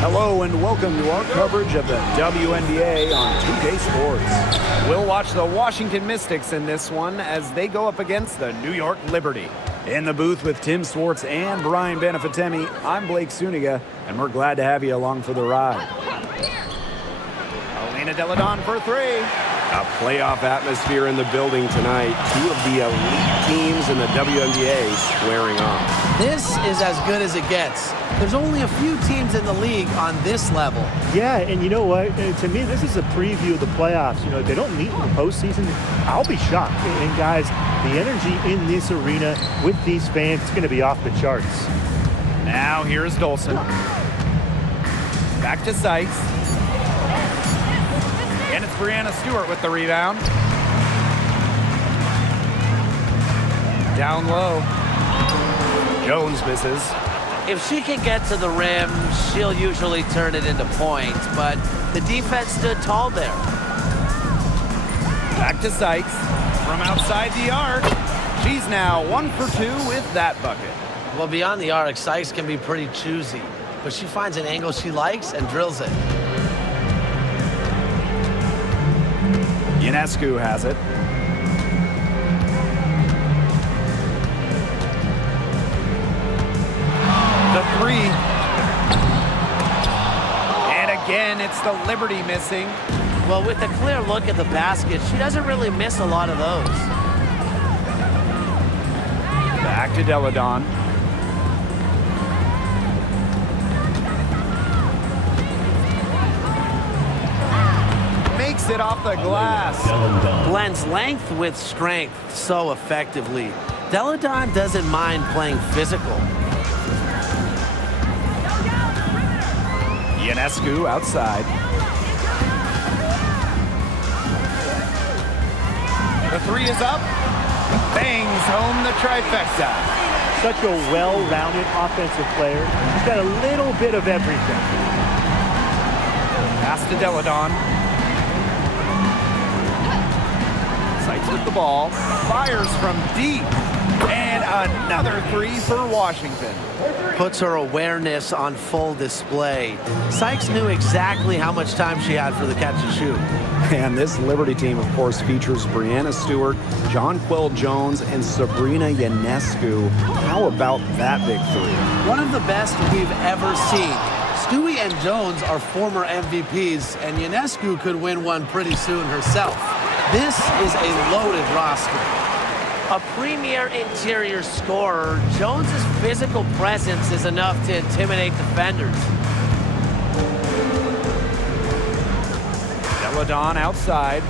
Hello and welcome to our coverage of the WNBA on 2K Sports. We'll watch the Washington Mystics in this one as they go up against the New York Liberty. In the booth with Tim Swartz and Brian Benefitemi, I'm Blake Suniga, and we're glad to have you along for the ride. Alina Deladon for three. A playoff atmosphere in the building tonight. Two of the elite teams in the WNBA squaring off. This is as good as it gets. There's only a few teams in the league on this level. Yeah, and you know what? To me, this is a preview of the playoffs. You know, if they don't meet in the postseason, I'll be shocked. And guys, the energy in this arena with these fans, it's going to be off the charts. Now here's Dolson. Back to Sykes. And it's Brianna Stewart with the rebound. Down low. Jones misses. If she can get to the rim, she'll usually turn it into points, but the defense stood tall there. Back to Sykes. From outside the arc. She's now 1 for 2 with that bucket. Well, beyond the arc, Sykes can be pretty choosy, but she finds an angle she likes and drills it. Ionescu has it. The three. And again, it's the Liberty missing. Well, with a clear look at the basket, she doesn't really miss a lot of those. Back to Deladon. Makes it off the glass. Blends length with strength so effectively. Deladon doesn't mind playing physical. Ionescu outside. The three is up. Bangs home the trifecta. Such a well-rounded offensive player. She's got a little bit of everything. Pass to Deladon. Sykes with the ball. Fires from deep. And another three for Washington. Puts her awareness on full display. Sykes knew exactly how much time she had for the catch and shoot. And this Liberty team, of course, features Brianna Stewart, Jonquel Jones, and Sabrina Ionescu. How about that big three? One of the best we've ever seen. Stewie and Jones are former MVPs, and Ionescu could win one pretty soon herself. This is a loaded roster. A premier interior scorer, Jones's physical presence is enough to intimidate defenders. Deladon outside.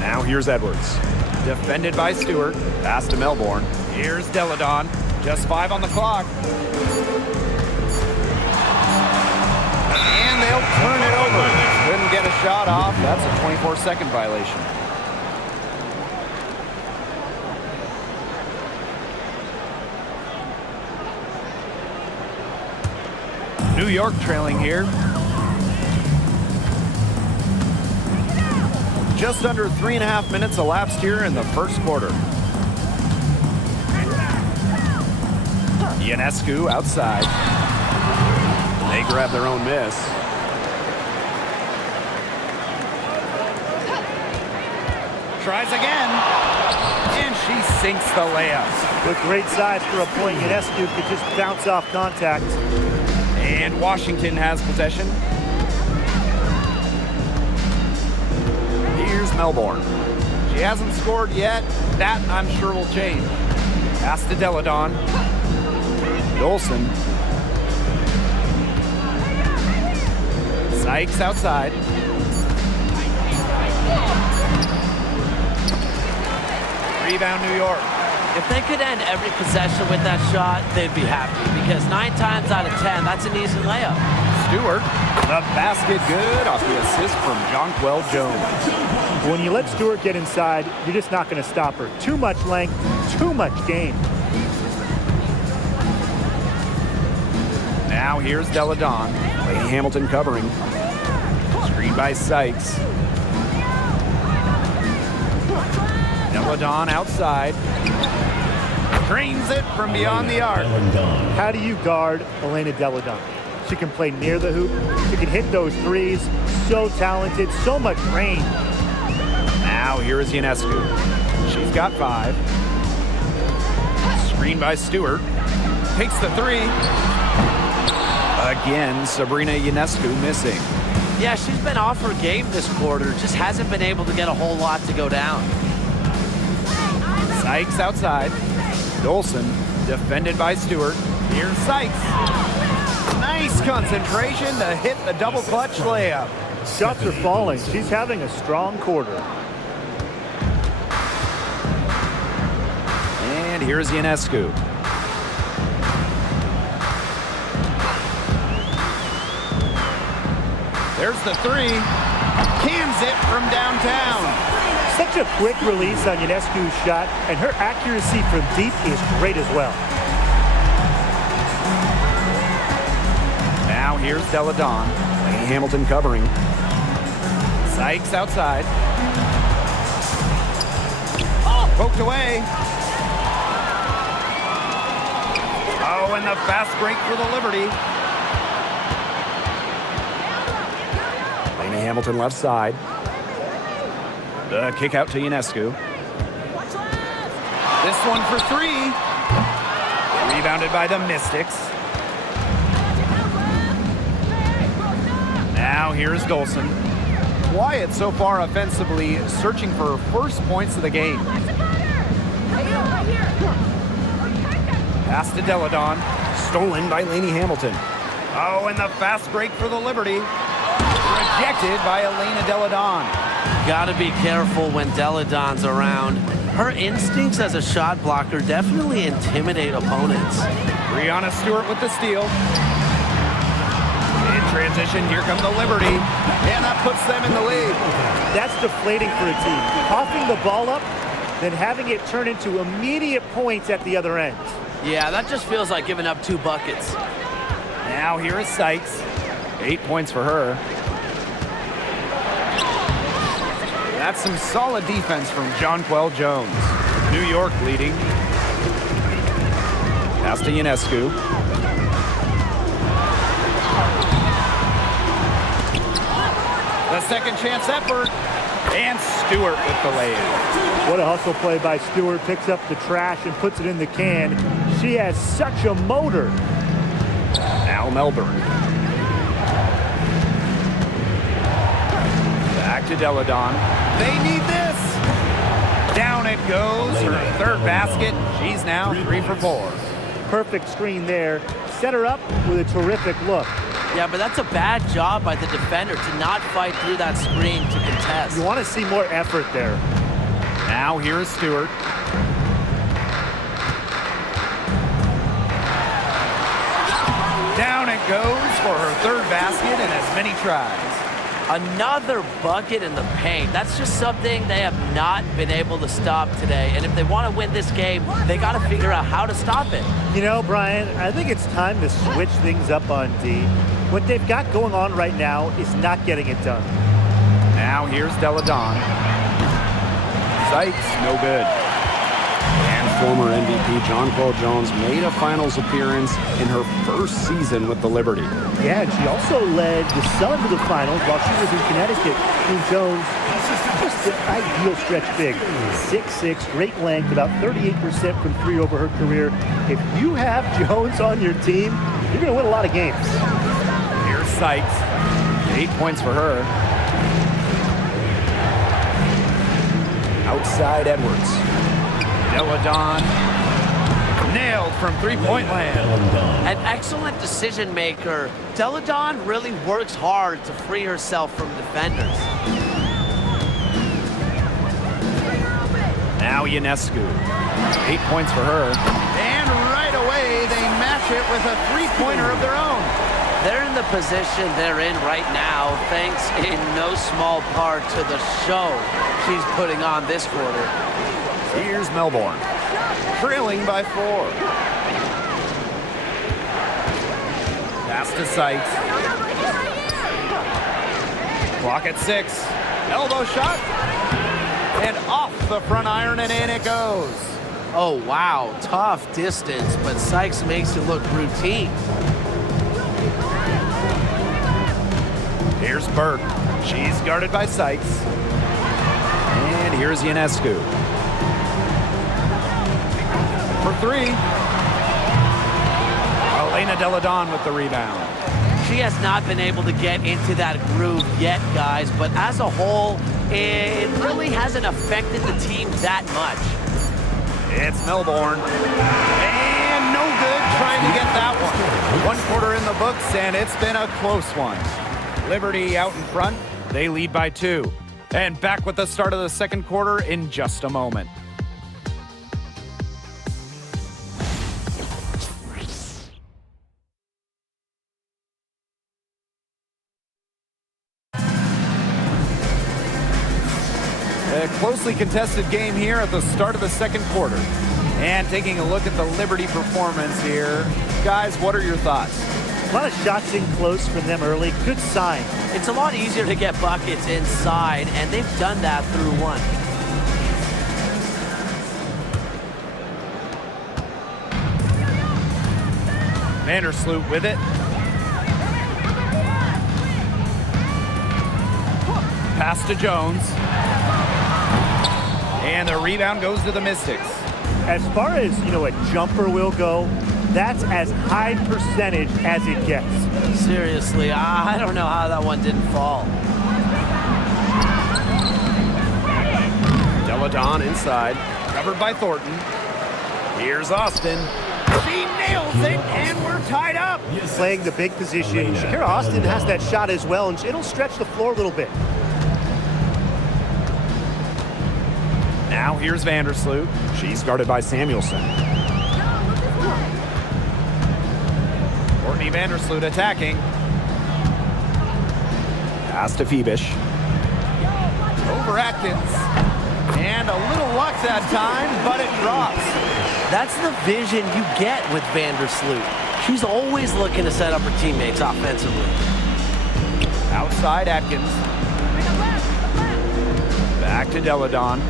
Now here's Edwards. Defended by Stewart. Pass to Melbourne. Here's Deladon. Just 5 on the clock. And they'll turn it over. Couldn't get a shot off. That's a 24-second violation. New York trailing here. Just under 3.5 minutes elapsed here in the first quarter. Ionescu outside. They grab their own miss. Tries again. And she sinks the layup. With great size for a point, Ionescu could just bounce off contact. And Washington has possession. Here's Melbourne. She hasn't scored yet. That, I'm sure, will change. Pass to Deladon. Dolson. Sykes outside. Rebound, New York. If they could end every possession with that shot, they'd be happy, because 9 times out of 10, that's an easy layup. Stewart, the basket good off the assist from Jonquel Jones. When you let Stewart get inside, you're just not going to stop her. Too much length, too much game. Now here's Deladon. Lady Hamilton covering. Screen by Sykes. Deladon outside. Drains it from beyond the arc. How do you guard Elena Deladon? She can play near the hoop. She can hit those threes. So talented, so much range. Now here is Ionescu. She's got 5. Screen by Stewart. Takes the 3. Again, Sabrina Ionescu missing. Yeah, she's been off her game this quarter. Just hasn't been able to get a whole lot to go down. Sykes outside. Dolson defended by Stewart. Here's Sykes. Nice concentration to hit the double clutch layup. Shots are falling. She's having a strong quarter. And here's Ionescu. There's the 3. Cans it from downtown. Such a quick release on Ionescu's shot, and her accuracy from deep is great as well. Now here's Deladon. Lane Hamilton covering. Sykes outside. Poked away. Oh, and the fast break for the Liberty. Lane Hamilton left side. The kick out to Ionescu. This one for 3. Rebounded by the Mystics. Now here's Dolson. Quiet so far offensively, searching for first points of the game. Pass to Deladon. Stolen by Laney Hamilton. Oh, and the fast break for the Liberty. Rejected by Elena Deladon. Gotta be careful when Deladon's around. Her instincts as a shot blocker definitely intimidate opponents. Brianna Stewart with the steal. In transition, here come the Liberty. And that puts them in the lead. That's deflating for a team. Coughing the ball up, then having it turn into immediate points at the other end. Yeah, that just feels like giving up 2 buckets. Now here is Sykes. 8 points for her. That's some solid defense from Jonquel Jones. New York leading. Pass to Ionescu. The second chance effort. And Stewart with the layup. What a hustle play by Stewart. Picks up the trash and puts it in the can. She has such a motor. Now Melbourne. Back to Deladon. They need this. Down it goes. Her 3rd basket. She's now 3 for 4. Perfect screen there. Set her up with a terrific look. Yeah, but that's a bad job by the defender to not fight through that screen to contest. You want to see more effort there. Now here's Stewart. Down it goes for her 3rd basket and as many tries. Another bucket in the paint. That's just something they have not been able to stop today. And if they want to win this game, they got to figure out how to stop it. You know, Brian, I think it's time to switch things up on D. What they've got going on right now is not getting it done. Now here's Deladon. Sykes, no good. And former MVP Jonquel Jones made a finals appearance in her first season with the Liberty. Yeah, and she also led the Sun to the finals while she was in Connecticut. And Jones, just an ideal stretch big. 6'6", great length, about 38% from 3 over her career. If you have Jones on your team, you're going to win a lot of games. Here's Sykes. 8 points for her. Outside Edwards. Deladon. Nailed from 3-point land. An excellent decision maker. Deladon really works hard to free herself from defenders. Now Ionescu. 8 points for her. And right away, they match it with a 3-pointer of their own. They're in the position they're in right now, thanks in no small part to the show she's putting on this quarter. Here's Melbourne. Trailing by 4. Pass to Sykes. Clock at 6. Elbow shot. And off the front iron, and in it goes. Oh, wow. Tough distance, but Sykes makes it look routine. Here's Burke. She's guarded by Sykes. And here's Ionescu. For three. Elena Deladon with the rebound. She has not been able to get into that groove yet, guys, but as a whole, it really hasn't affected the team that much. It's Melbourne. And no good trying to get that one. 1 quarter in the books, and it's been a close one. Liberty out in front. They lead by 2. And back with the start of the second quarter in just a moment. A closely contested game here at the start of the second quarter. And taking a look at the Liberty performance here. Guys, what are your thoughts? A lot of shots in close from them early. Good sign. It's a lot easier to get buckets inside, and they've done that through one. Vandersloot with it. Pass to Jones. And the rebound goes to the Mystics. As far as, a jumper will go, that's as high percentage as it gets. Seriously, I don't know how that one didn't fall. Deladon inside, covered by Thornton. Here's Austin. She nails it, and we're tied up. Playing the big position. Shakira Austin has that shot as well, and it'll stretch the floor a little bit. Now here's Vandersloot. She's guarded by Samuelson. Courtney Vandersloot attacking. Pass to Phoebish. Over Atkins. And a little luck that time, but it drops. That's the vision you get with Vandersloot. She's always looking to set up her teammates offensively. Outside Atkins. Back to Deladon.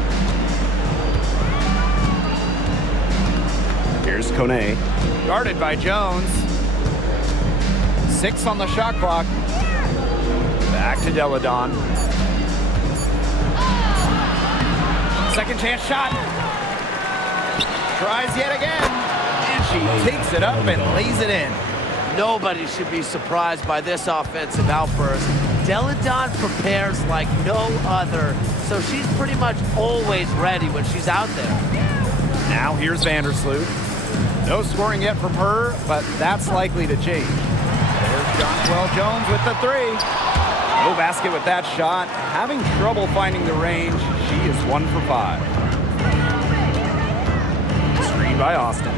Here's Kone. Guarded by Jones. 6 on the shot clock. Back to Deladon. Second chance shot. Tries yet again. And she takes it up and lays it in. Nobody should be surprised by this offensive outburst. Deladon prepares like no other, so she's pretty much always ready when she's out there. Now here's Vandersloot. No scoring yet from her, but that's likely to change. There's Jonquel Jones with the 3. No basket with that shot. Having trouble finding the range. She is 1 for 5. Screen by Austin.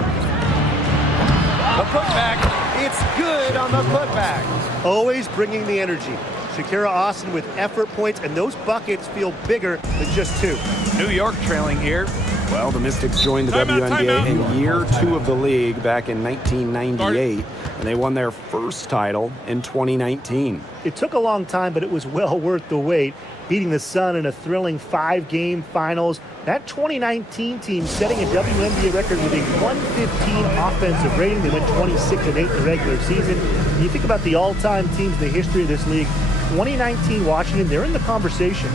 The putback. It's good on the putback. Always bringing the energy. Shakira Austin with effort points, and those buckets feel bigger than just 2. New York trailing here. Well, the Mystics joined the WNBA in year 2 of the league back in 1998, and they won their first title in 2019. It took a long time, but it was well worth the wait, beating the Sun in a thrilling 5-game finals. That 2019 team setting a WNBA record with a 115 offensive rating. They went 26-8 in the regular season. When you think about the all-time teams in the history of this league, 2019 Washington, they're in the conversation.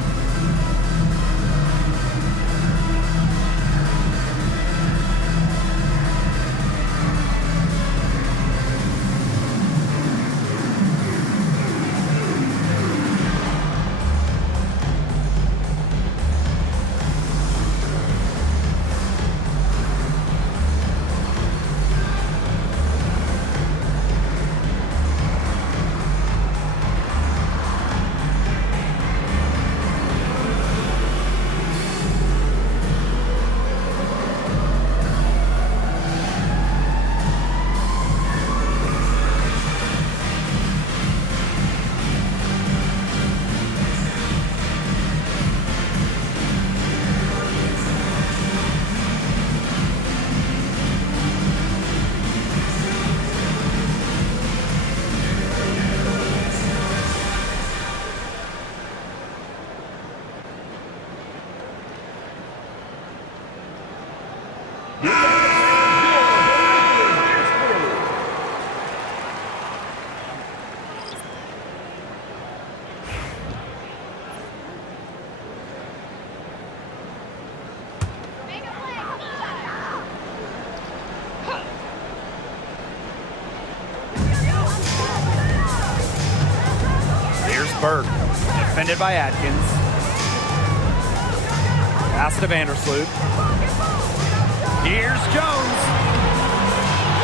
Burke, defended by Atkins. Pass to Vandersloot. Here's Jones.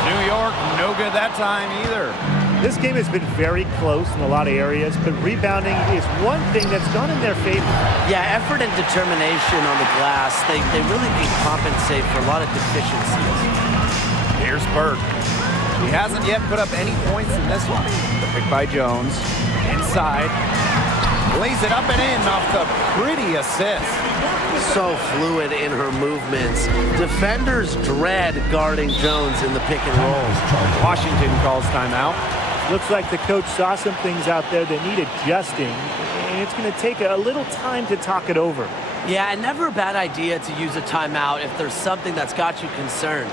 New York, no good that time either. This game has been very close in a lot of areas, but rebounding is one thing that's gone in their favor. Yeah, effort and determination on the glass, they really can compensate for a lot of deficiencies. Here's Burke. He hasn't yet put up any points in this one. The pick by Jones. Inside. Lays it up and in off the pretty assist. So fluid in her movements. Defenders dread guarding Jones in the pick and roll. Washington calls timeout. Looks like the coach saw some things out there that need adjusting, and it's going to take a little time to talk it over. Yeah, and never a bad idea to use a timeout if there's something that's got you concerned.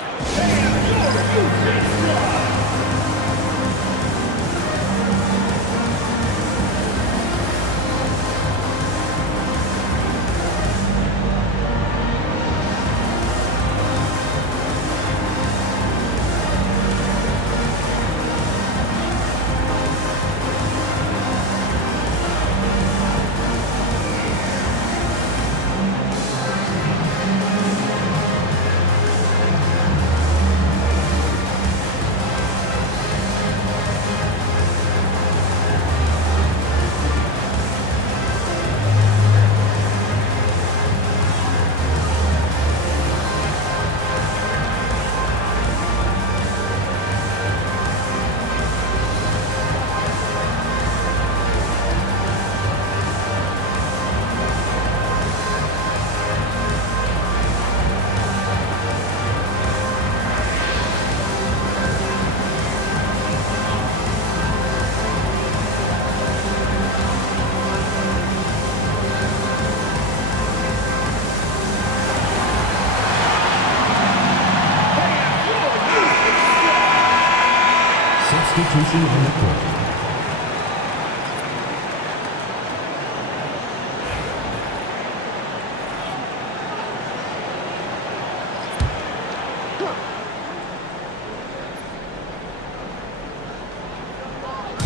Substitution on the court.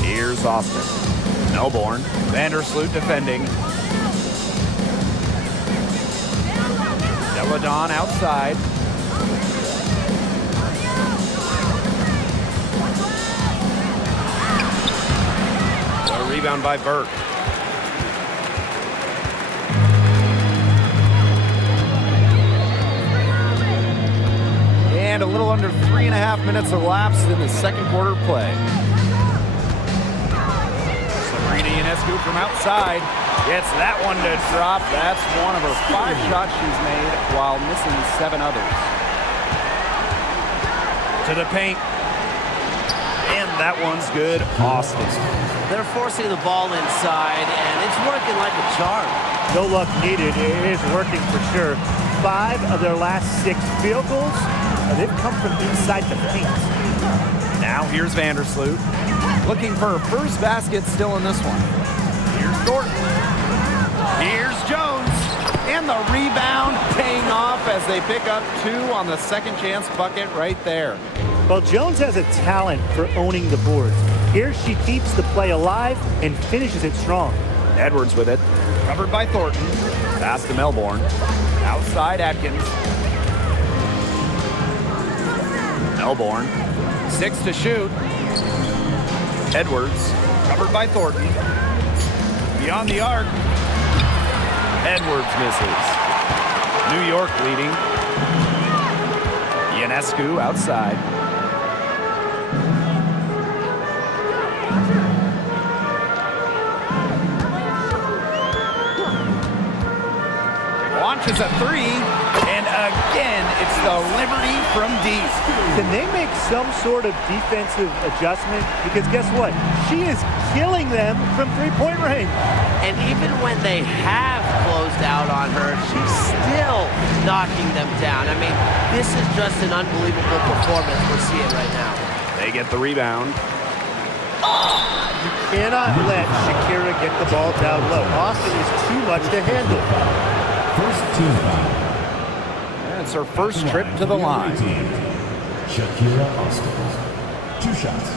Here's Austin. Melbourne. Vandersloot defending. Deladon outside. A rebound by Burke. And a little under 3.5 minutes elapsed in the second quarter play. Sabrina Ionescu from outside gets that one to drop. That's one of her 5 shots she's made while missing 7 others. To the paint. And that one's good. Austin. They're forcing the ball inside, and it's working like a charm. No luck needed. It is working for sure. 5 of their last 6 field goals, they've come from inside the paint. Now here's Vandersloot. Looking for her first basket still in this one. Here's Thornton. Here's Jones. And the rebound paying off as they pick up 2 on the second chance bucket right there. Well, Jones has a talent for owning the boards. Here she keeps the play alive and finishes it strong. Edwards with it. Covered by Thornton. Pass to Melbourne. Outside Atkins. Melbourne. 6 to shoot. Edwards. Covered by Thornton. Beyond the arc. Edwards misses. New York leading. Ionescu outside. Launches a 3, and again, it's the Liberty from deep. Can they make some sort of defensive adjustment? Because guess what? She is killing them from three-point range. And even when they have closed out on her, she's still knocking them down. I mean, this is just an unbelievable performance we're seeing right now. They get the rebound. You cannot let Shakira get the ball down low. Austin is too much to handle. First team foul. And it's her first trip to the line. Shakira Austin. 2 shots.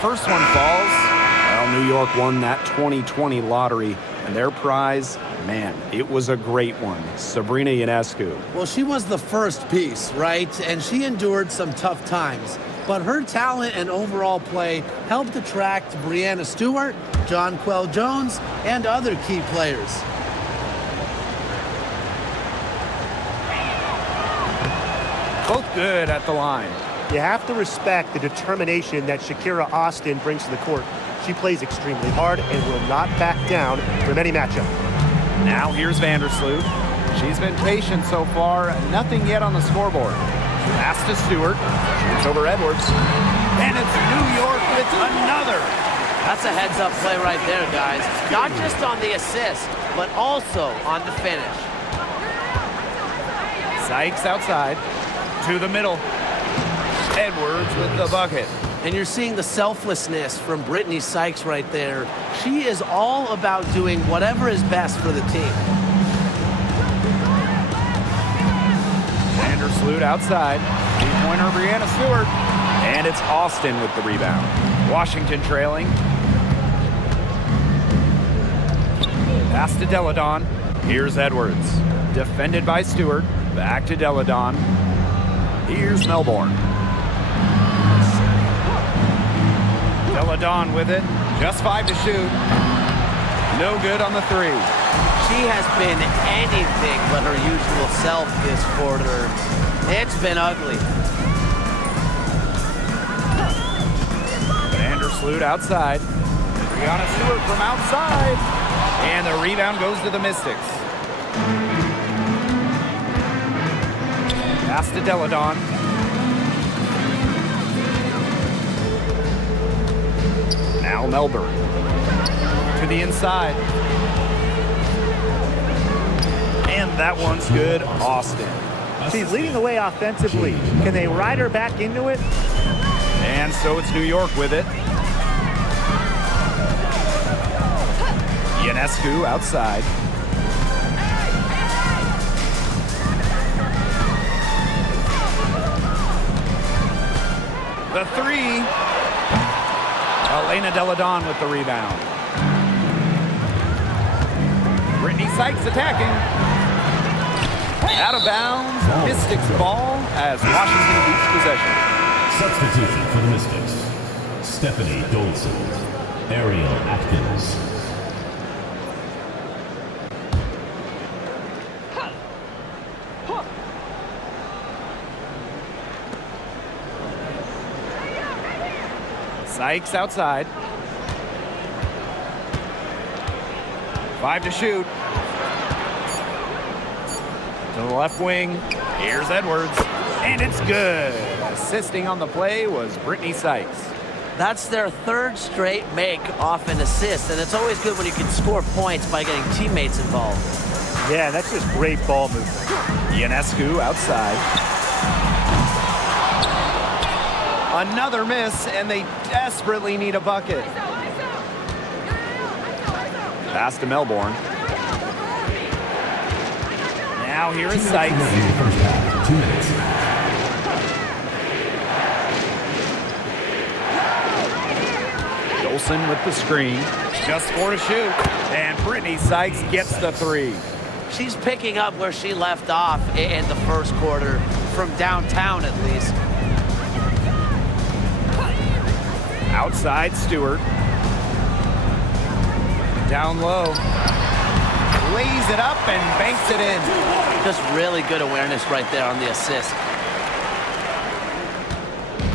first one falls. Well, New York won that 2020 lottery, and their prize, man, it was a great one. Sabrina Ionescu. Well, she was the first piece, right? And she endured some tough times. But her talent and overall play helped attract Breanna Stewart, Jonquel Jones, and other key players. Both good at the line. You have to respect the determination that Shakira Austin brings to the court. She plays extremely hard and will not back down from any matchup. Now here's Vandersloot. She's been patient so far. Nothing yet on the scoreboard. Pass to Stewart. Shoots over Edwards. And it's New York with another. That's a heads-up play right there, guys. Not just on the assist, but also on the finish. Sykes outside. To the middle. Edwards with the bucket. And you're seeing the selflessness from Brittany Sykes right there. She is all about doing whatever is best for the team. Vandersloot outside. Three-pointer Breanna Stewart. And it's Austin with the rebound. Washington trailing. Pass to Deladon. Here's Edwards. Defended by Stewart. Back to Deladon. Here's Melbourne. Deladon with it. Just 5 to shoot. No good on the three. She has been anything but her usual self this quarter. It's been ugly. Vandersloot outside. Breanna Stewart from outside. And the rebound goes to the Mystics. Pass to Deladon. Now Melbourne. To the inside. And that one's good. Austin. She's leading the way offensively. Can they ride her back into it? And so it's New York with it. Ionescu outside. The three. Elena Deladon with the rebound. Brittany Sykes attacking. Out of bounds. Mystics ball as Washington keeps possession. Substitution for the Mystics. Stephanie Dolson. Ariel Atkins. Sykes outside. 5 to shoot. To the left wing. Here's Edwards. And it's good. Assisting on the play was Brittany Sykes. That's their third straight make off an assist, and it's always good when you can score points by getting teammates involved. Yeah, that's just great ball movement. Ionescu outside. Another miss, and they desperately need a bucket. Pass to Melbourne. Now here is Sykes. 2 minutes. Dolson with the screen. Just 4 to shoot. And Brittany Sykes gets the three. She's picking up where she left off in the first quarter, from downtown at least. Outside Stewart. Down low. Lays it up and banks it in. Just really good awareness right there on the assist.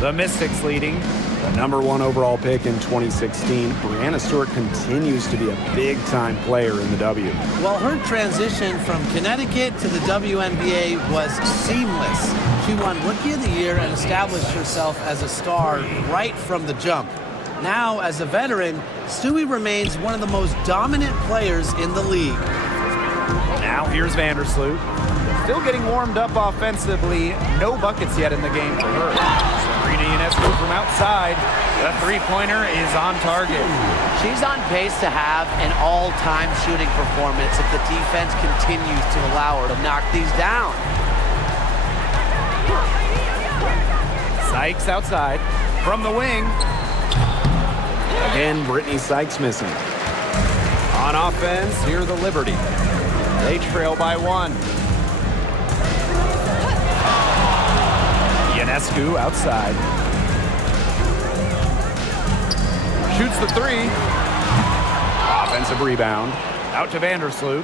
The Mystics leading. The #1 overall pick in 2016, Breanna Stewart continues to be a big-time player in the W. Well, her transition from Connecticut to the WNBA was seamless. She won Rookie of the Year and established herself as a star right from the jump. Now, as a veteran, Stewie remains one of the most dominant players in the league. Now here's Vandersloot. Still getting warmed up offensively. No buckets yet in the game for her. Sabrina Ionescu from outside. The three-pointer is on target. She's on pace to have an all-time shooting performance if the defense continues to allow her to knock these down. Sykes outside. From the wing. Again, Brittany Sykes missing. On offense, here the Liberty. They trail by 1. Ionescu outside. Shoots the 3. Offensive rebound. Out to Vandersloot.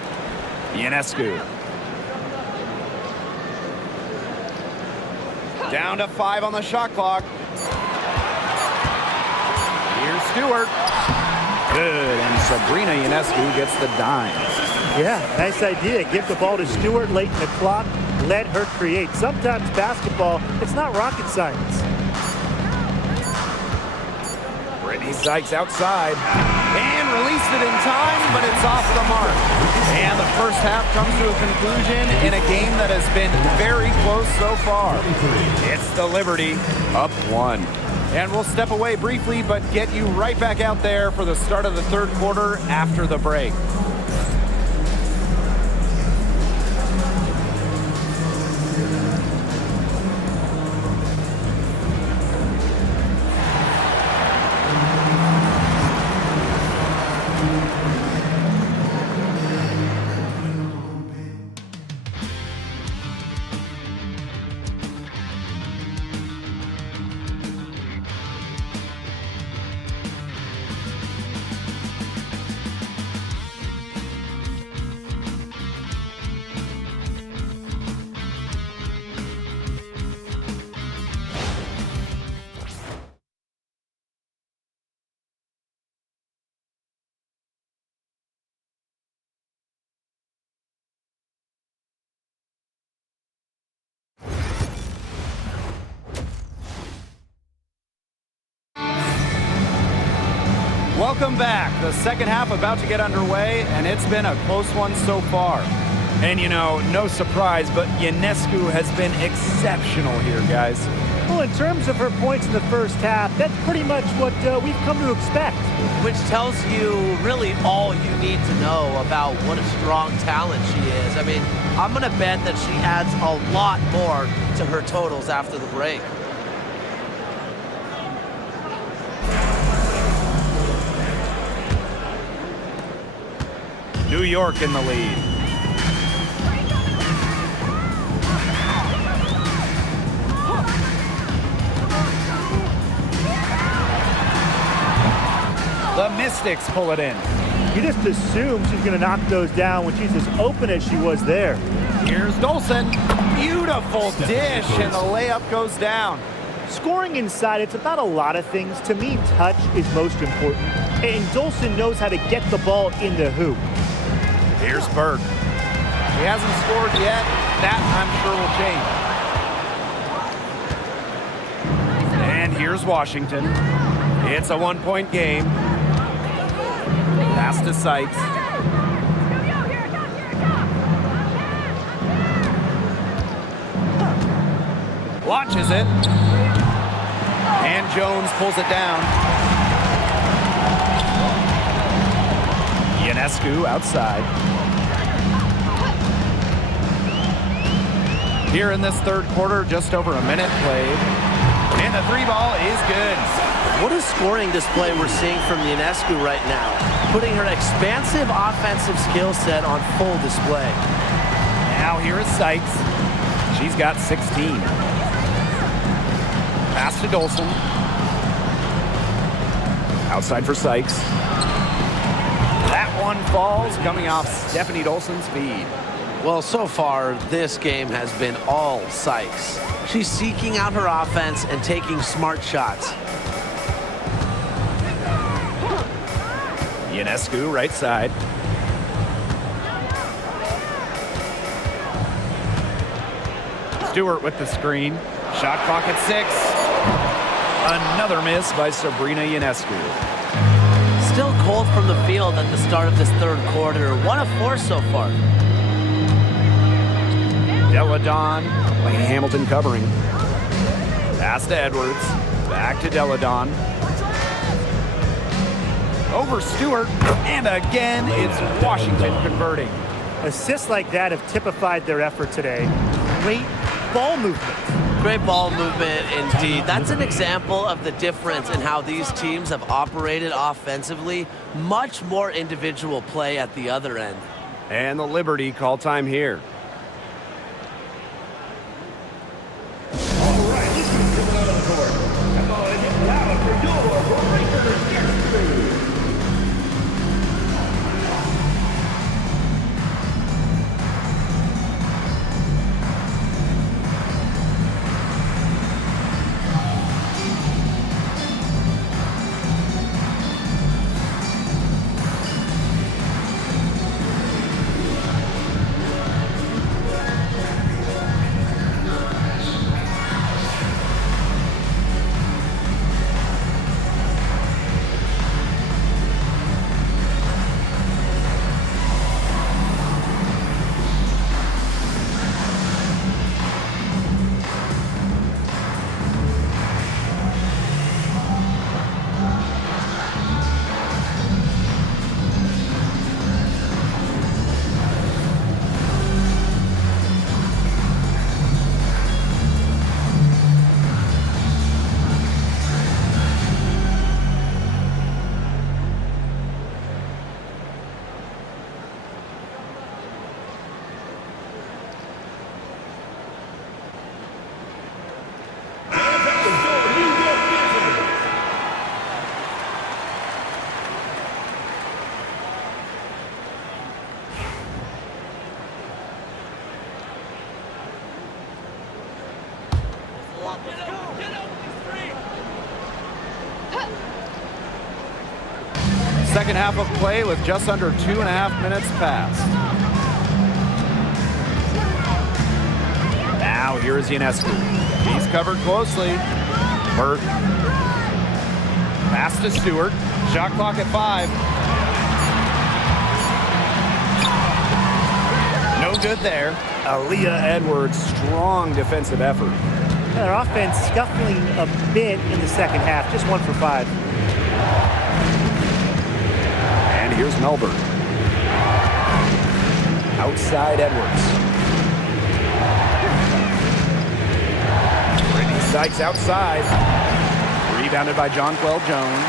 Ionescu. Down to 5 on the shot clock. Here's Stewart. Good, and Sabrina Ionescu gets the dime. Yeah, nice idea. Give the ball to Stewart late in the clock. Let her create. Sometimes basketball, it's not rocket science. Brittany Sykes outside. And released it in time, but it's off the mark. And the first half comes to a conclusion in a game that has been very close so far. It's the Liberty up 1. And we'll step away briefly, but get you right back out there for the start of the third quarter after the break. Welcome back. The second half about to get underway, and it's been a close one so far. And you know, no surprise, but Ionescu has been exceptional here, guys. Well, in terms of her points in the first half, that's pretty much what we've come to expect. Which tells you really all you need to know about what a strong talent she is. I mean, I'm going to bet that she adds a lot more to her totals after the break. New York in the lead. The Mystics pull it in. You just assume she's going to knock those down when she's as open as she was there. Here's Dolson. Beautiful dish, and the layup goes down. Scoring inside, it's about a lot of things. To me, touch is most important. And Dolson knows how to get the ball in the hoop. Here's Burke. He hasn't scored yet. That, I'm sure, will change. And here's Washington. It's a one-point game. Pass to Sykes. Launches it. And Jones pulls it down. Ionescu outside. Here in this third quarter, just over a minute played. And the 3-ball is good. What a scoring display we're seeing from Ionescu right now, putting her expansive offensive skill set on full display. Now here is Sykes. She's got 16. Pass to Dolson. Outside for Sykes. That one falls, coming off Stephanie Dolson's feed. Well, so far, this game has been all Sykes. She's seeking out her offense and taking smart shots. Ionescu, right side. Stewart with the screen. Shot clock at 6. Another miss by Sabrina Ionescu. Still cold from the field at the start of this third quarter. 1 of 4 so far. Deladon. Lane Hamilton covering. Pass to Edwards. Back to Deladon. Over Stewart. And again, it's Washington converting. Assists like that have typified their effort today. Great ball movement. Great ball movement indeed. That's an example of the difference in how these teams have operated offensively. Much more individual play at the other end. And the Liberty call time here. All right, this is coming out of the court. Come on and get loud for your breaker. Second half of play with just under 2.5 minutes passed. Now here is Ionescu. He's covered closely. Burke. Pass to Stewart. Shot clock at 5. No good there. Aaliyah Edwards, strong defensive effort. Their offense scuffling a bit in the second half, just 1 for 5. And here's Melbourne. Outside Edwards. Brittany Sykes outside. Rebounded by Jonquel Jones.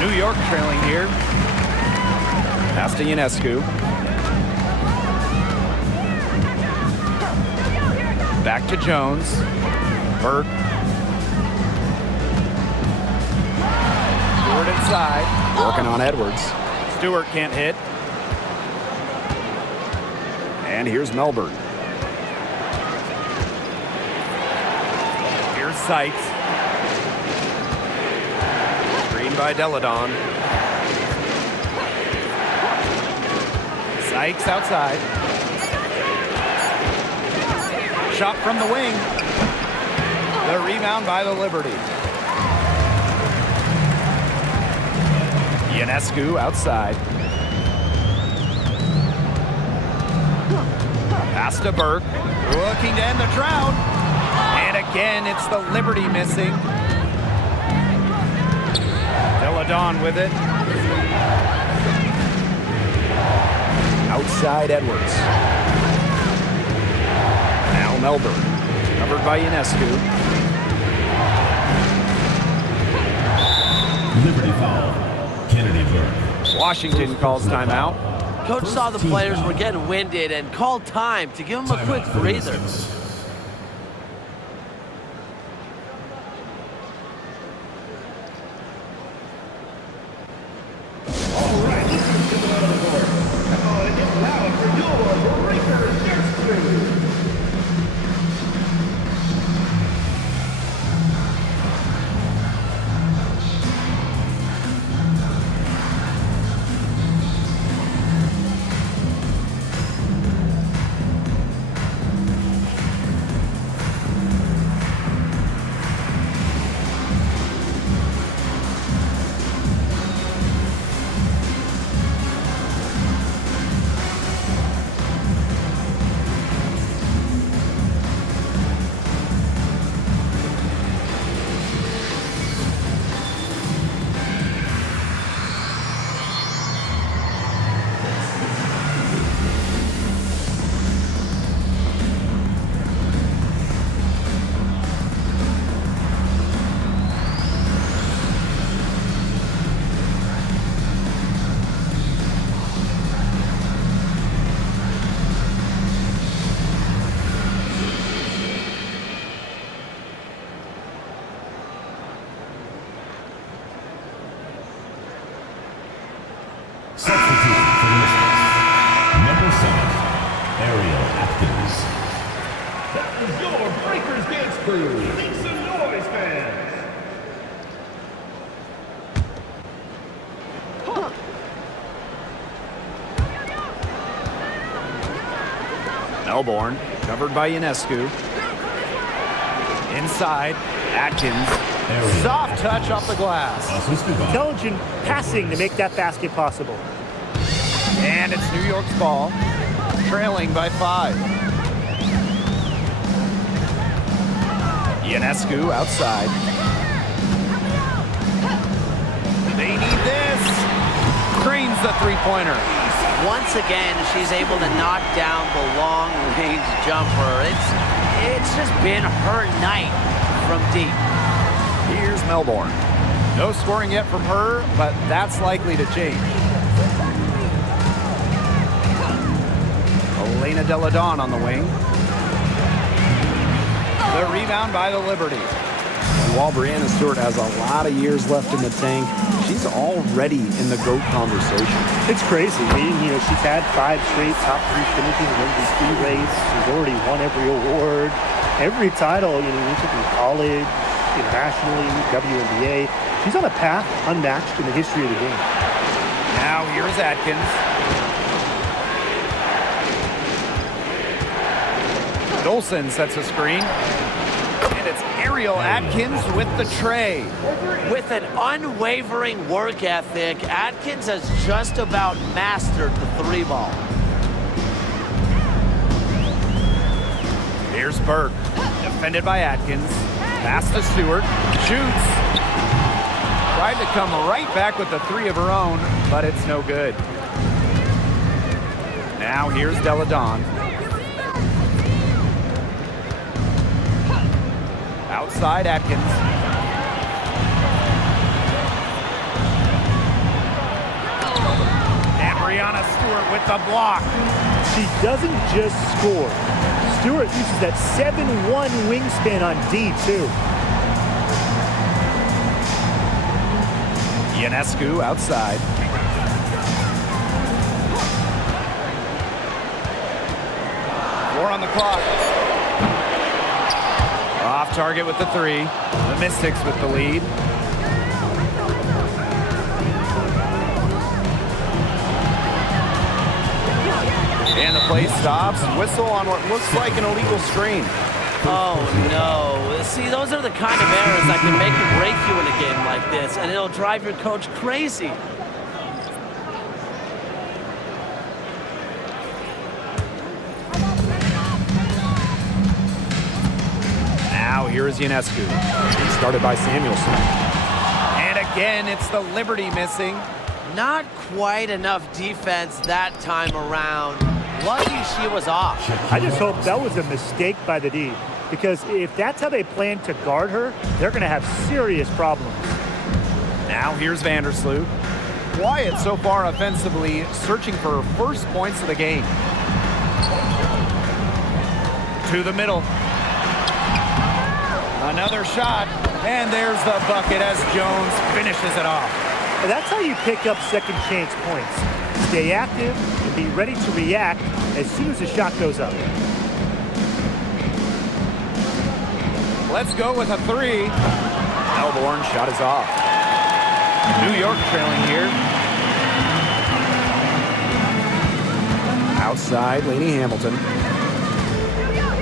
New York trailing here. Pass to Ionescu. Back to Jones. Burke. Stewart inside. Working on Edwards. Stewart can't hit. And here's Melbourne. Here's Sykes. Screen by Deladon. Sykes outside. Shot from the wing. The rebound by the Liberty. Ionescu outside. Pass to Burke. Looking to end the drought. And again, it's the Liberty missing. Deladon with it. Outside Edwards. Now Melbourne. Covered by Ionescu. Liberty foul. Kennedy Burke. Washington calls timeout. Coach saw the players were getting winded and called time to give them a quick breather. All right, this is coming out of the court. Come on and get loud for your breaker. That is your Breakers Dance Crew. Make some noise, fans. Melbourne, covered by Ionescu. Inside, Atkins. Soft touch off the glass. Intelligent passing to make that basket possible. And it's New York's ball, trailing by 5. Ionescu outside. They need this. Screens the three-pointer. Once again, she's able to knock down the long-range jumper. It's just been her night from deep. Here's Melbourne. No scoring yet from her, but that's likely to change. Elena Deladon on the wing. The rebound by the Liberty. And while Breanna Stewart has a lot of years left in the tank, she's already in the GOAT conversation. It's crazy. I mean, you know, she's had 5 straight top 3 finishes in the MVP race. She's already won every award, every title, you know, in college, internationally, WNBA. She's on a path unmatched in the history of the game. Now here's Atkins. Dolson sets a screen. And it's Ariel Atkins with the tray. With an unwavering work ethic, Atkins has just about mastered the 3-ball. Here's Burke. Defended by Atkins. Pass to Stewart. Shoots. Tried to come right back with the 3 of her own, but it's no good. Now here's Deladon. Outside Atkins. And Breanna Stewart with the block. She doesn't just score. Stewart uses that 7-1 wingspan on D, too. Ionescu outside. Four on the clock. Off target with the 3. The Mystics with the lead. And the play stops. Whistle on what looks like an illegal screen. Oh, no. See, those are the kind of errors that can make or break you in a game like this, and it'll drive your coach crazy. Now here is Ionescu. Started by Samuelson. And again, it's the Liberty missing. Not quite enough defense that time around. Lucky she was off. I just hope that was a mistake by the D, because if that's how they plan to guard her, they're going to have serious problems. Now here's Vandersloot. Quiet so far offensively, searching for her first points of the game. To the middle. Another shot, and there's the bucket as Jones finishes it off. And that's how you pick up second chance points. Stay active and be ready to react as soon as the shot goes up. Let's go with a 3. Melbourne shot is off. New York trailing here. Outside, Lainey Hamilton.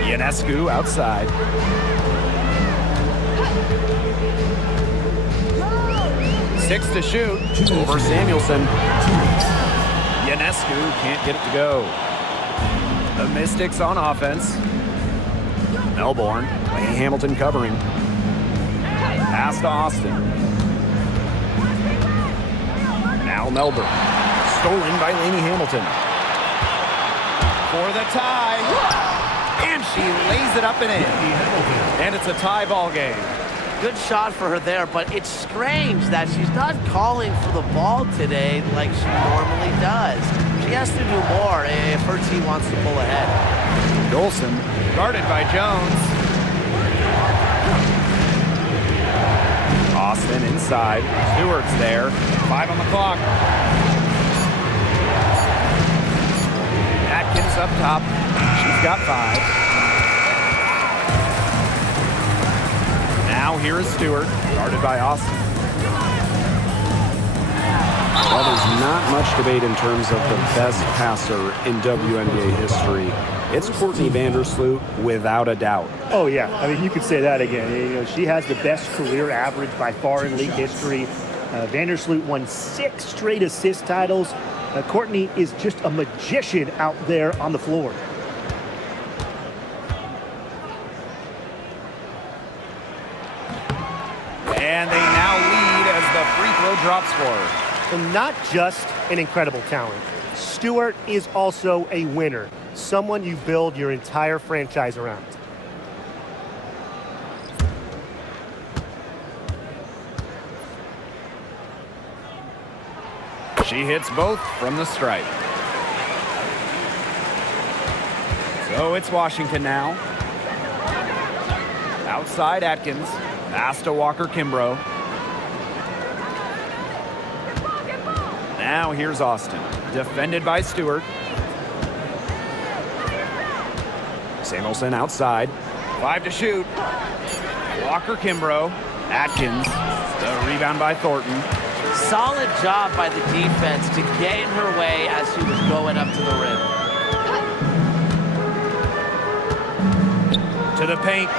Ionescu outside. Six to shoot. Over Samuelson. Ionescu can't get it to go. The Mystics on offense. Melbourne. Lainey Hamilton covering. Pass to Austin. Now Melbourne. Stolen by Lainey Hamilton. For the tie. And she lays it up and in. And it's a tie ball game. Good shot for her there, but it's strange that she's not calling for the ball today like she normally does. She has to do more if her team wants to pull ahead. Dolson guarded by Jones. Austin inside. Stewart's there. 5 on the clock. Atkins up top. She's got 5. Now here is Stewart, guarded by Austin. Well, there's not much debate in terms of the best passer in WNBA history. It's Courtney Vandersloot, without a doubt. Oh, yeah. I mean, you could say that again. You know, she has the best career average by far in league history. Vandersloot won 6 straight assist titles. Courtney is just a magician out there on the floor. And they now lead as the free throw drops for her. And not just an incredible talent. Stewart is also a winner, someone you build your entire franchise around. She hits both from the stripe. So it's Washington now. Outside Atkins. Pass to Walker-Kimbrough. Now here's Austin. Defended by Stewart. Samuelson outside. 5 to shoot. Walker-Kimbrough. Atkins. The rebound by Thornton. Solid job by the defense to get in her way as she was going up to the rim. To the paint.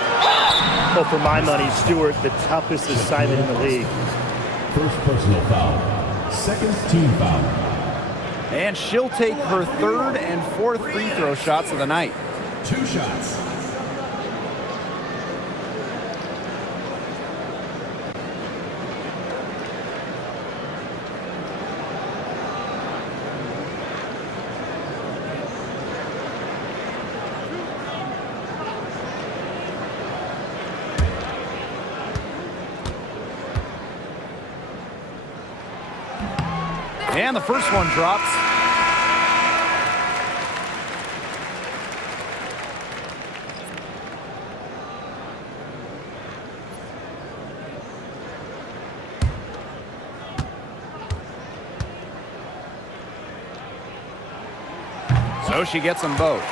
Well, for my money, Stewart, the toughest assignment in the league. First personal foul. Second team foul. And she'll take her 3rd and 4th free throw shots of the night. 2 shots. And the first one drops. So she gets them both.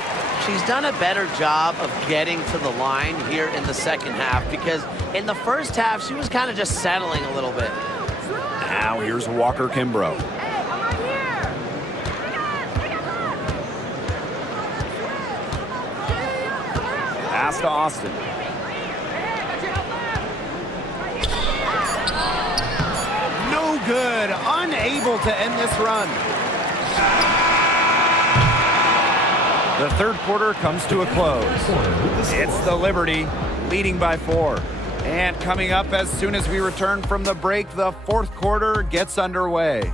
She's done a better job of getting to the line here in the second half because in the first half, she was kind of just settling a little bit. Now here's Walker-Kimbrough. Pass to Austin. No good. Unable to end this run. The third quarter comes to a close. It's the Liberty leading by 4. And coming up as soon as we return from the break, the fourth quarter gets underway.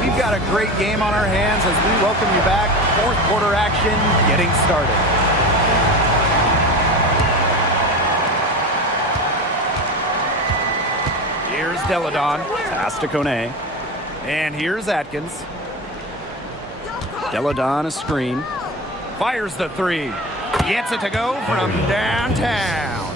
We've got a great game on our hands as we welcome you back. Fourth quarter action getting started. Here's Deladon, pass to Kone. And here's Atkins. Deladon a screen. Fires the 3. Gets it to go from downtown.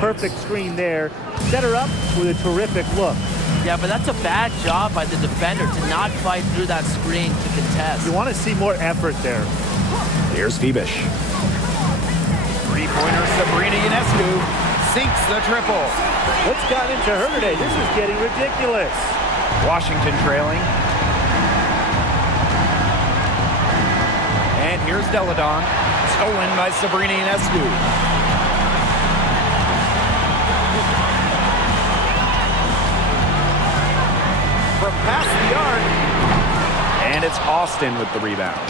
Perfect screen there. Set her up with a terrific look. Yeah, but that's a bad job by the defender to not fight through that screen to contest. You want to see more effort there. Here's Fibish. Three-pointer Sabrina Ionescu sinks the triple. What's gotten into her today? This is getting ridiculous. Washington trailing. And here's Deladon. Stolen by Sabrina Ionescu. From past the arc. And it's Austin with the rebound.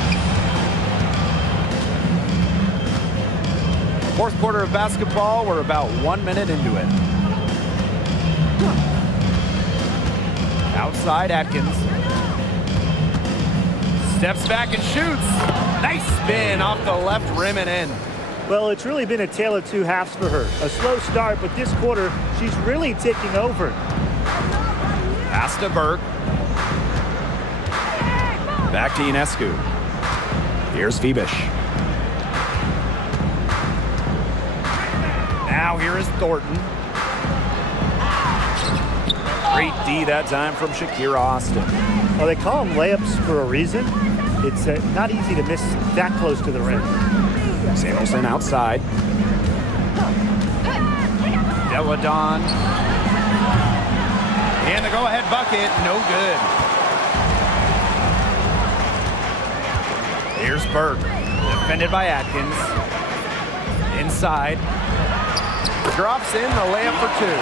Fourth quarter of basketball, we're about 1 minute into it. Outside Atkins. Steps back and shoots. Nice spin off the left rim and in. Well, it's really been a tale of 2 halves for her. A slow start, but this quarter, she's really taking over. Pass to Burke. Back to Ionescu. Here's Phoebish. Now here is Thornton. Great D that time from Shakira Austin. Well, they call them layups for a reason. It's not easy to miss that close to the rim. Samuelson outside. Deladon. And the go-ahead bucket, no good. Here's Burke, defended by Atkins. Inside. Drops in the layup for two.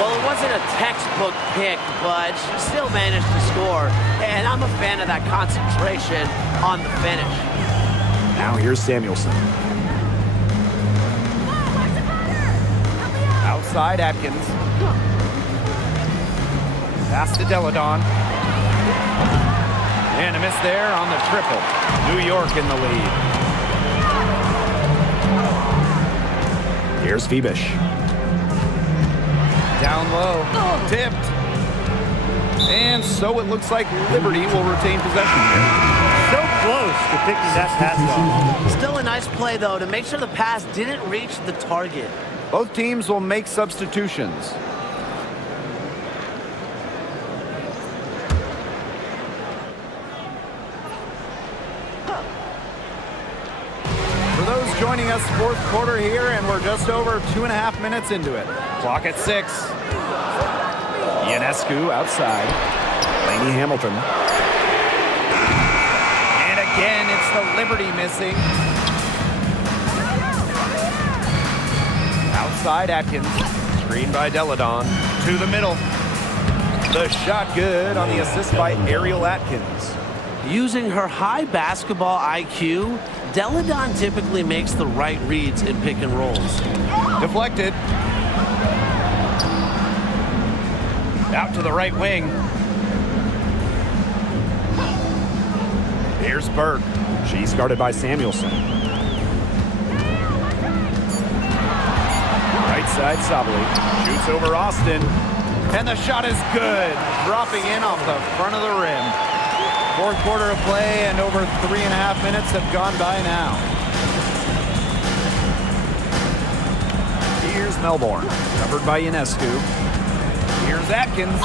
Well, it wasn't a textbook pick, but she still managed to score. And I'm a fan of that concentration on the finish. Now here's Samuelson. Outside Atkins. Pass to Deladon. And a miss there on the triple. New York in the lead. Here's Phoebish. Down low. Tipped. And so it looks like Liberty will retain possession here. So close to picking that pass off. Still a nice play, though, to make sure the pass didn't reach the target. Both teams will make substitutions. For those joining us, fourth quarter here, and we're just over 2.5 minutes into it. Clock at 6. Ionescu outside. Laney Hamilton. And again, it's the Liberty missing. Outside Atkins. Screen by Deladon. To the middle. The shot good on the assist by Ariel Atkins. Using her high basketball IQ, Deladon typically makes the right reads in pick and rolls. Deflected. Out to the right wing. Here's Burke. She's guarded by Samuelson. Right side, Sabali. Shoots over Austin. And the shot is good. Dropping in off the front of the rim. Fourth quarter of play, and over 3.5 minutes have gone by now. Here's Melbourne, covered by Ionescu. Here's Atkins.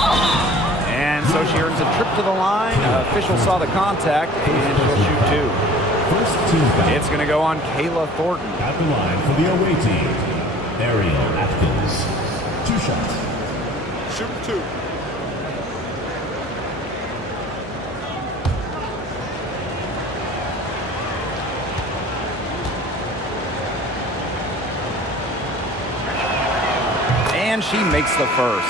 And so she earns a trip to the line. Official saw the contact, and she'll shoot two. First team foul. It's going to go on Kayla Thornton. At the line for the away team, Ariel Atkins. 2 shots. Shoot two. And she makes the first.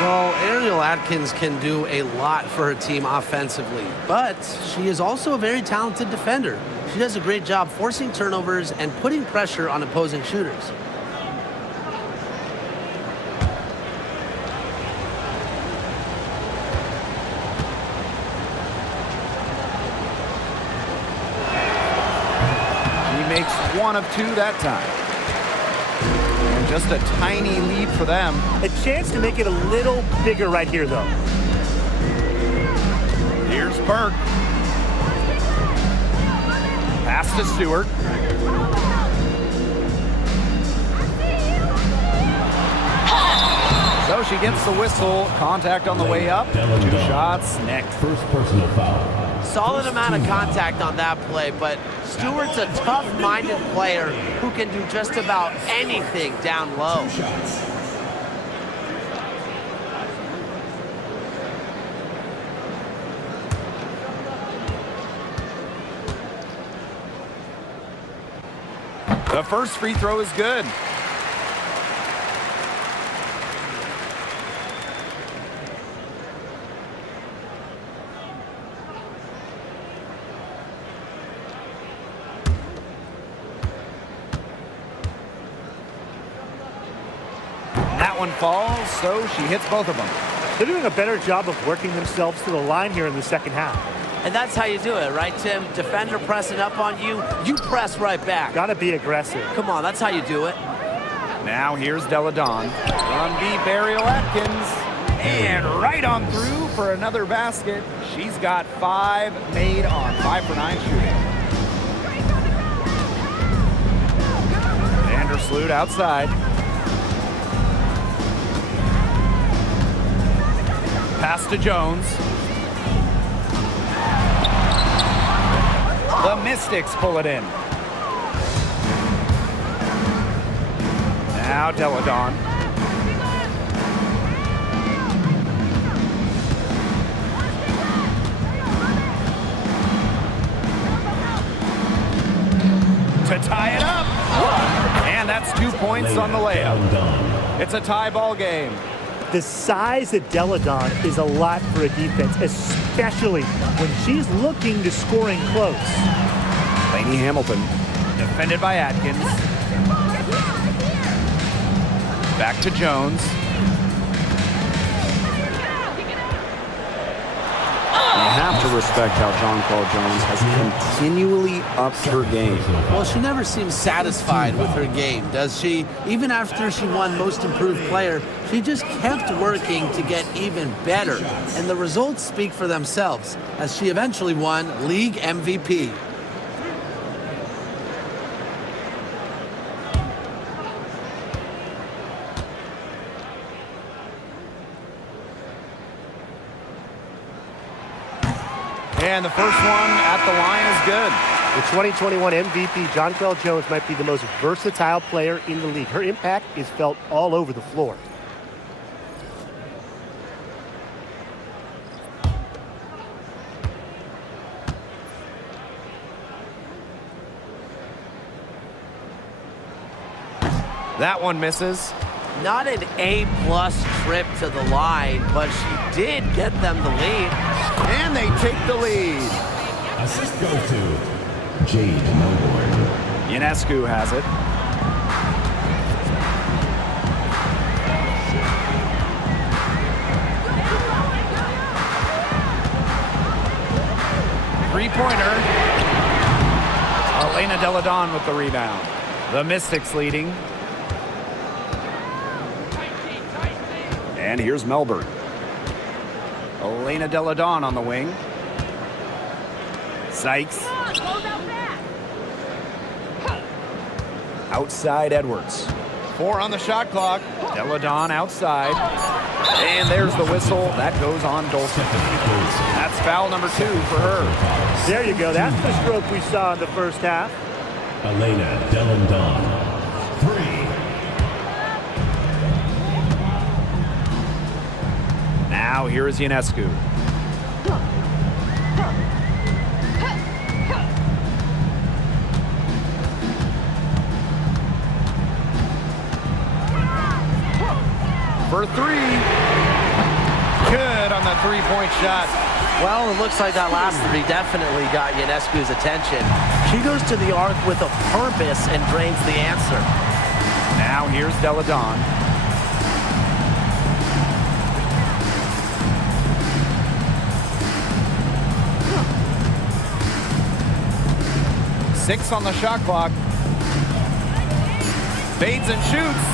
Well, Ariel Atkins can do a lot for her team offensively, but she is also a very talented defender. She does a great job forcing turnovers and putting pressure on opposing shooters. She makes 1 of 2 that time. Just a tiny lead for them. A chance to make it a little bigger right here, though. Here's Burke. Pass to Stewart. So she gets the whistle. Contact on the way up. 2 shots next. First personal foul. Solid amount of contact on that play, but Stewart's a tough-minded player who can do just about anything down low. 2 shots. The first free throw is good. That one falls, so she hits both of them. They're doing a better job of working themselves to the line here in the second half. And that's how you do it, right, Tim? Defender pressing up on you, you press right back. Got to be aggressive. Come on, that's how you do it. Now here's Deladon. Run deep, Ariel Atkins. And right on through for another basket. She's got 5 made on 5 for 9 shooting. Vandersloot outside. Pass to Jones. The Mystics pull it in. Now Deladon. To tie it up. And that's 2 points on the layup. It's a tie ball game. The size of Deladon is a lot for a defense, especially when she's looking to scoring close. Lainey Hamilton, defended by Atkins. Back to Jones. You have to respect how Jonquel Jones has continually upped her game. Well, she never seems satisfied with her game, does she? Even after she won Most Improved Player, she just kept working to get even better. And the results speak for themselves, as she eventually won League MVP. And the first one at the line is good. The 2021 MVP, Jonquel Jones, might be the most versatile player in the league. Her impact is felt all over the floor. That one misses. Not an A-plus trip to the line, but she did get them the lead. And they take the lead. Assist goes to Jade Melbourne. Ionescu has it. Three-pointer. Elena Deladon with the rebound. The Mystics leading. And here's Melbourne. Elena Deladon on the wing. Sykes. Outside Edwards. 4 on the shot clock. Deladon outside. And there's the whistle. That goes on Dolson. That's foul number 2 for her. There you go. That's the stroke we saw in the first half. Elena Deladon, 3. Now here is Ionescu. For 3. Good on the three-point shot. Well, it looks like that last 3 definitely got Ionescu's attention. She goes to the arc with a purpose and drains the answer. Now here's Deladon. Six on the shot clock. Fades and shoots.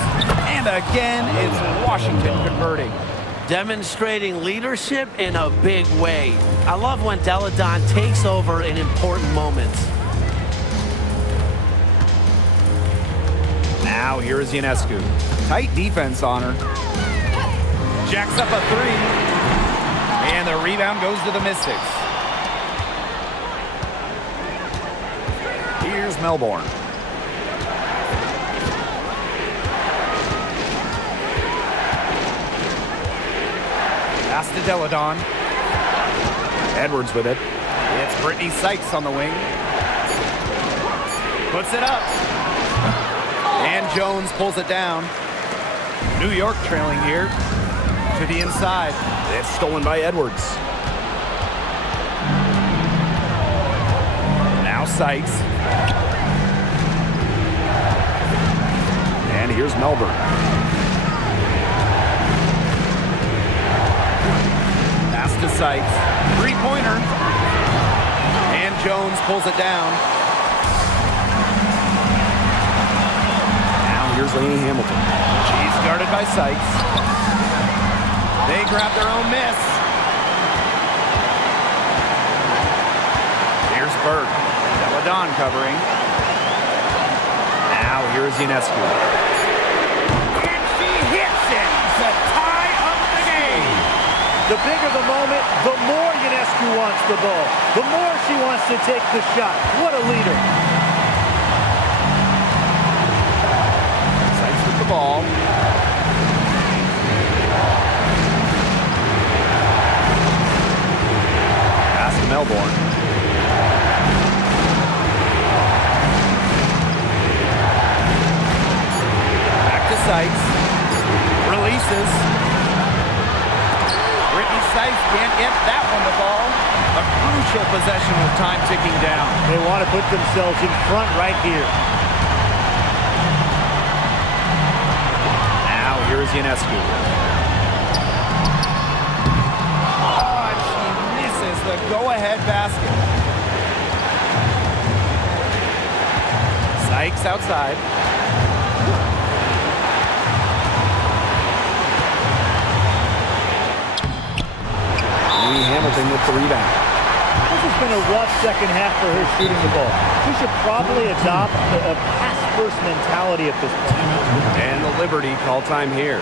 And again, it's Washington converting. Demonstrating leadership in a big way. I love when Deladon takes over in important moments. Now here is Ionescu. Tight defense on her. Jacks up a 3. And the rebound goes to the Mystics. Here's Melbourne. Pass to Deladon. Edwards with it. It's Brittany Sykes on the wing. Puts it up. And Jones pulls it down. New York trailing here to the inside. It's stolen by Edwards. Now Sykes. And here's Melbourne. Pass to Sykes. Three-pointer. And Jones pulls it down. Now here's Lainey Hamilton. She's guarded by Sykes. They grab their own miss. Here's Burke. Celadon covering. Now here's Ionescu. And she hits it to tie up the game. The bigger the moment, the more Ionescu wants the ball. The more she wants to take the shot. What a leader. Sykes with the ball. Pass to Melbourne. Back to Sykes. Releases. Brittany Sykes can't get that one to fall. A crucial possession with time ticking down. They want to put themselves in front right here. Now here's Ionescu. Oh, and she misses the go-ahead basket. Sykes outside. Hamilton with the rebound. This has been a rough second half for her shooting the ball. She should probably adopt a pass-first mentality at this point. And the Liberty call time here.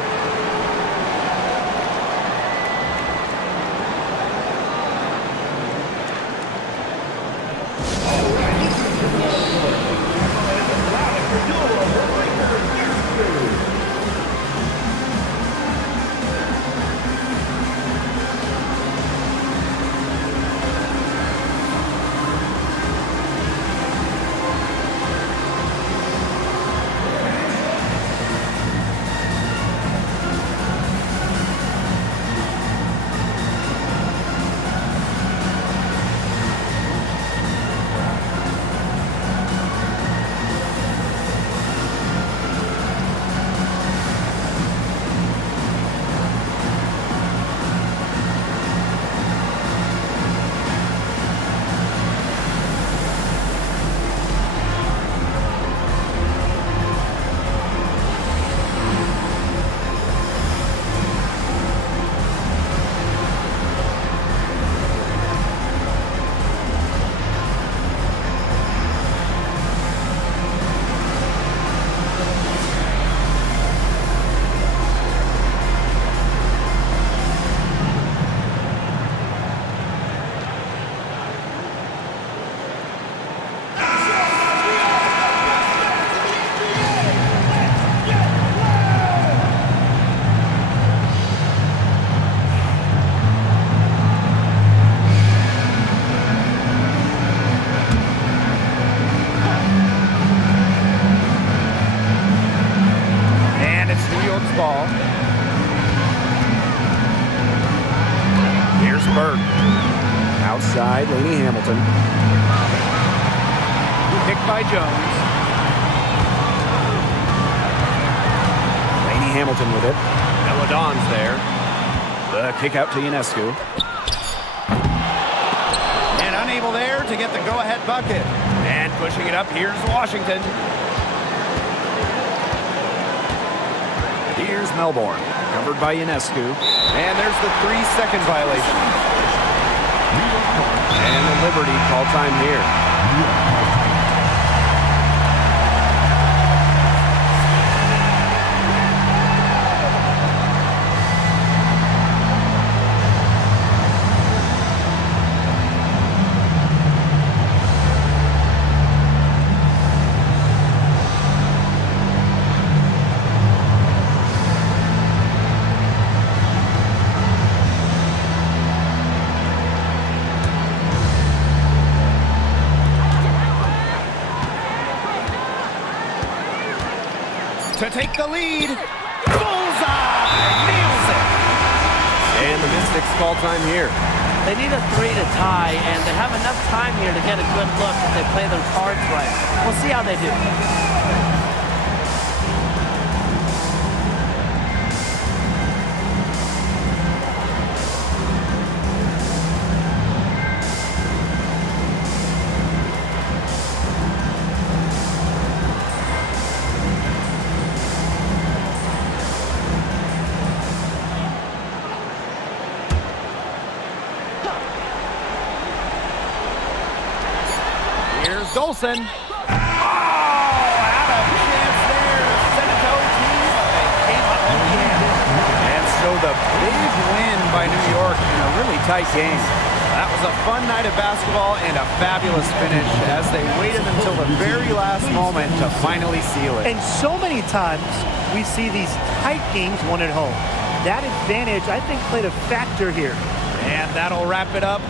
Ball. Here's Burke. Outside, Lainey Hamilton. Picked by Jones. Lainey Hamilton with it. Celadon's there. The kick out to Ionescu. And unable there to get the go-ahead bucket. And pushing it up, here's Washington. Here's Melbourne, covered by Ionescu. And there's the 3-second violation. And the Liberty call time here. To take the lead. Bullseye! Nails it! And the Mystics call time here. They need a 3 to tie, and they have enough time here to get a good look if they play their cards right. We'll see how they do. Dolson. Oh, out of chance there. Sent it to OT, but they came up in the end. And so the big win by New York in a really tight game. That was a fun night of basketball and a fabulous finish as they waited until the very last moment to finally seal it. And so many times we see these tight games won at home. That advantage, I think, played a factor here. And that'll wrap it up.